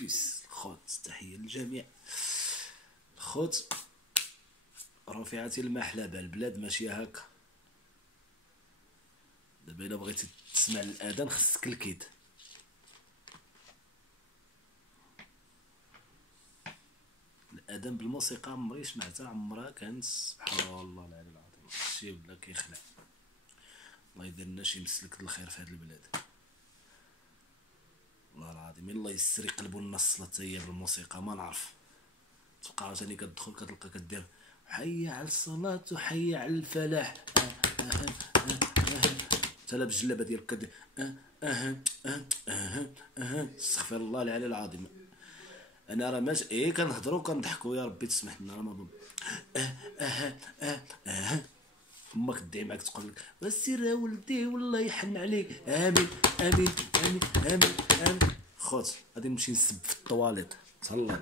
بيس الخوت، تحيه للجميع. الخوت رفيعتي المحلبه، البلاد ماشيه هكا. دابا الا بغيتي تسمع الاذان خصك الكيد. الاذان بالموسيقى عمري سمعتها، عمرها كانت. سبحان الله العلي العظيم، شي ولا كيخلع. الله يدير لنا شي مسلك الخير في هاد البلاد، والله العظيم. الله يسر يقلبوا لنا الصلاه حتى هي بالموسيقى، ما نعرف. تبقى عاوتاني كتدخل كتلقى كدير حي على الصلاه وحي على الفلاح، حتى لا بالجلابه ديالك كدير استغفر الله العلي العظيم. انا راه ماشي كنهضروا كنضحكوا، يا ربي تسمح لنا، راه ما بم امك تدعي معاك تقول لك وسير ولدي والله يحن عليك، امين امين امين امين امين. خوت غادي نمشي نسب في الطواليط، تهلا.